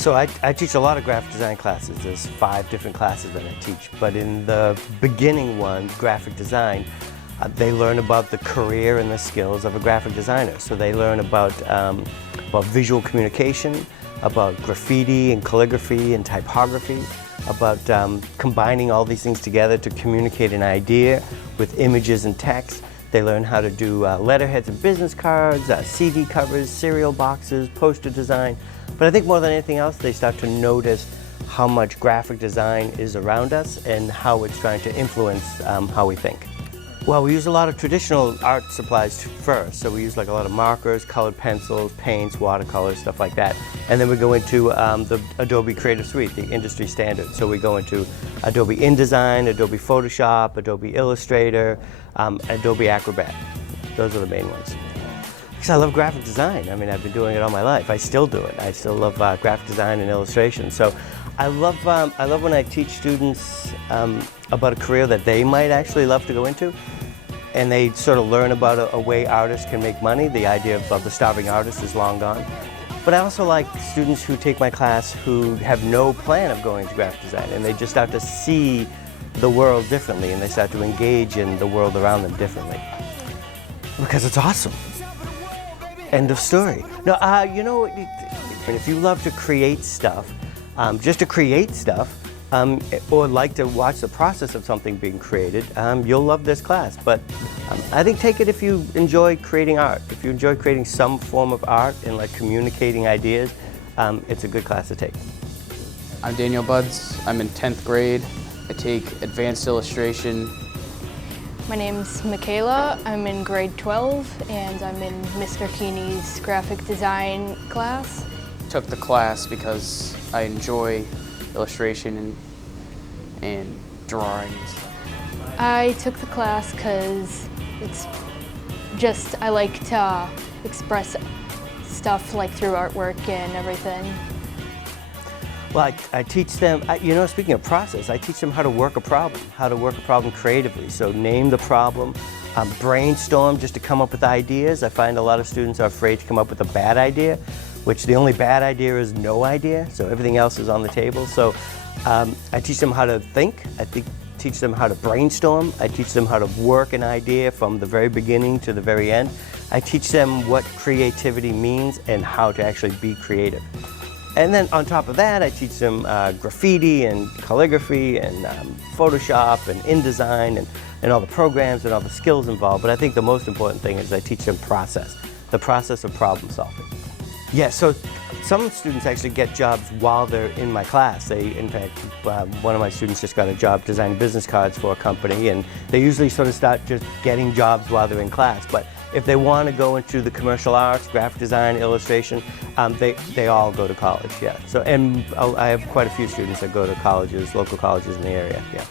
So I teach a lot of graphic design classes. There's 5 different classes that I teach. But in the beginning one, graphic design, they learn about the career and the skills of a graphic designer. So they learn about visual communication, about graffiti and calligraphy and typography, about combining all these things together to communicate an idea with images and text. They learn how to do letterheads and business cards, CD covers, cereal boxes, poster design. But I think more than anything else, they start to notice how much graphic design is around us and how it's trying to influence how we think. Well, we use a lot of traditional art supplies first. So we use like a lot of markers, colored pencils, paints, watercolors, stuff like that. And then we go into the Adobe Creative Suite, the industry standard. So we go into Adobe InDesign, Adobe Photoshop, Adobe Illustrator, Adobe Acrobat. Those are the main ones. Because I love graphic design. I mean, I've been doing it all my life. I still do it. I still love graphic design and illustration. So I love when I teach students about a career that they might actually love to go into, and they sort of learn about a way artists can make money. The idea of the starving artist is long gone. But I also like students who take my class who have no plan of going into graphic design, and they just start to see the world differently, and they start to engage in the world around them differently. Because it's awesome. End of story. No, you know, if you love to create stuff, just to create stuff, or like to watch the process of something being created, you'll love this class. But I think take it if you enjoy creating art. If you enjoy creating some form of art and like communicating ideas, it's a good class to take. I'm Daniel Buds. I'm in 10th grade. I take advanced illustration. My name's Michaela. I'm in grade 12 and I'm in Mr. Keeney's graphic design class. Took the class because I enjoy illustration and drawing and stuff. I took the class because it's just, I like to express stuff like through artwork and everything. Well, I teach them, you know, speaking of process, I teach them how to work a problem creatively. So name the problem, brainstorm just to come up with ideas. I find a lot of students are afraid to come up with a bad idea, which the only bad idea is no idea, so everything else is on the table. So I teach them how to think, teach them how to brainstorm, I teach them how to work an idea from the very beginning to the very end. I teach them what creativity means and how to actually be creative. And then on top of that, I teach them graffiti and calligraphy and Photoshop and InDesign and all the programs and all the skills involved. But I think the most important thing is I teach them the process of problem solving. Yeah, so some students actually get jobs while they're in my class. In fact, one of my students just got a job designing business cards for a company, and they usually sort of start just getting jobs while they're in class. But if they want to go into the commercial arts, graphic design, illustration, they all go to college, yeah. So, and I have quite a few students that go to colleges, local colleges in the area, yeah.